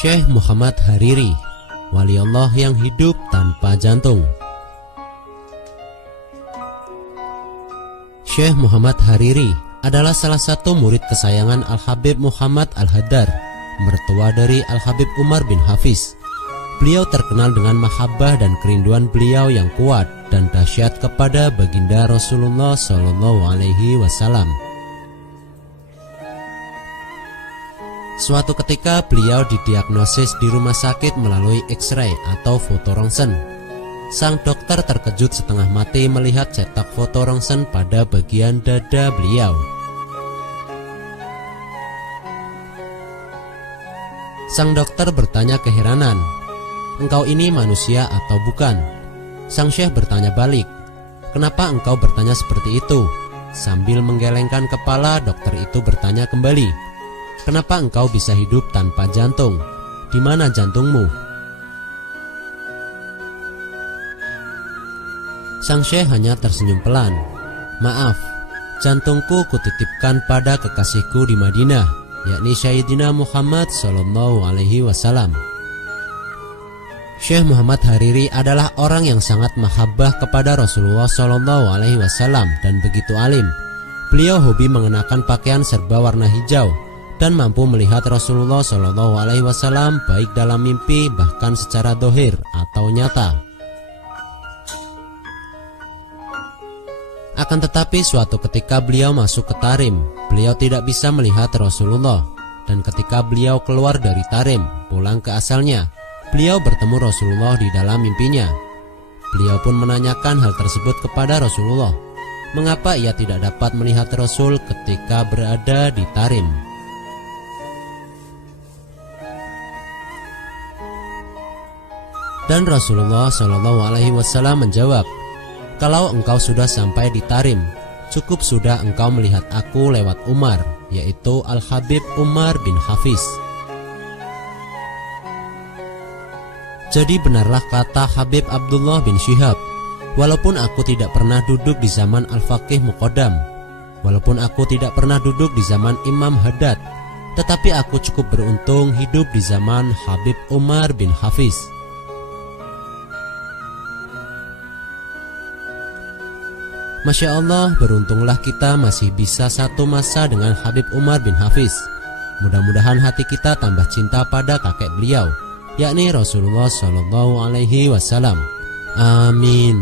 Syekh Muhammad Hariri, wali Allah yang hidup tanpa jantung. Syekh Muhammad Hariri adalah salah satu murid kesayangan Al-Habib Muhammad Al-Haddar, mertua dari Al-Habib Umar bin Hafiz. Beliau terkenal dengan mahabbah dan kerinduan beliau yang kuat dan dahsyat kepada baginda Rasulullah SAW. Suatu ketika beliau didiagnosis di rumah sakit melalui X-ray atau foto rongsen. Sang dokter terkejut setengah mati melihat cetak foto rongsen pada bagian dada beliau. Sang dokter bertanya keheranan, "Engkau ini manusia atau bukan?" Sang syekh bertanya balik, "Kenapa engkau bertanya seperti itu?" Sambil menggelengkan kepala, dokter itu bertanya kembali, "Kenapa engkau bisa hidup tanpa jantung? Di mana jantungmu?" Sang syekh hanya tersenyum pelan. "Maaf, jantungku kutitipkan pada kekasihku di Madinah, yakni Sayyidina Muhammad SAW." Syekh Muhammad Hariri adalah orang yang sangat mahabbah kepada Rasulullah SAW dan begitu alim. Beliau hobi mengenakan pakaian serba warna hijau dan mampu melihat Rasulullah SAW baik dalam mimpi bahkan secara dohir atau nyata. Akan tetapi suatu ketika beliau masuk ke Tarim, beliau tidak bisa melihat Rasulullah. Dan ketika beliau keluar dari Tarim, pulang ke asalnya, beliau bertemu Rasulullah di dalam mimpinya. Beliau pun menanyakan hal tersebut kepada Rasulullah, mengapa ia tidak dapat melihat Rasul ketika berada di Tarim. Dan Rasulullah SAW menjawab, "Kalau engkau sudah sampai di Tarim, cukup sudah engkau melihat aku lewat Umar, yaitu Al-Habib Umar bin Hafiz." Jadi benarlah kata Habib Abdullah bin Syihab, "Walaupun aku tidak pernah duduk di zaman Al-Faqih Muqaddam, walaupun aku tidak pernah duduk di zaman Imam Haddad, tetapi aku cukup beruntung hidup di zaman Habib Umar bin Hafiz." Masya Allah, beruntunglah kita masih bisa satu masa dengan Habib Umar bin Hafiz. Mudah-mudahan hati kita tambah cinta pada kakek beliau, yakni Rasulullah SAW. Amin.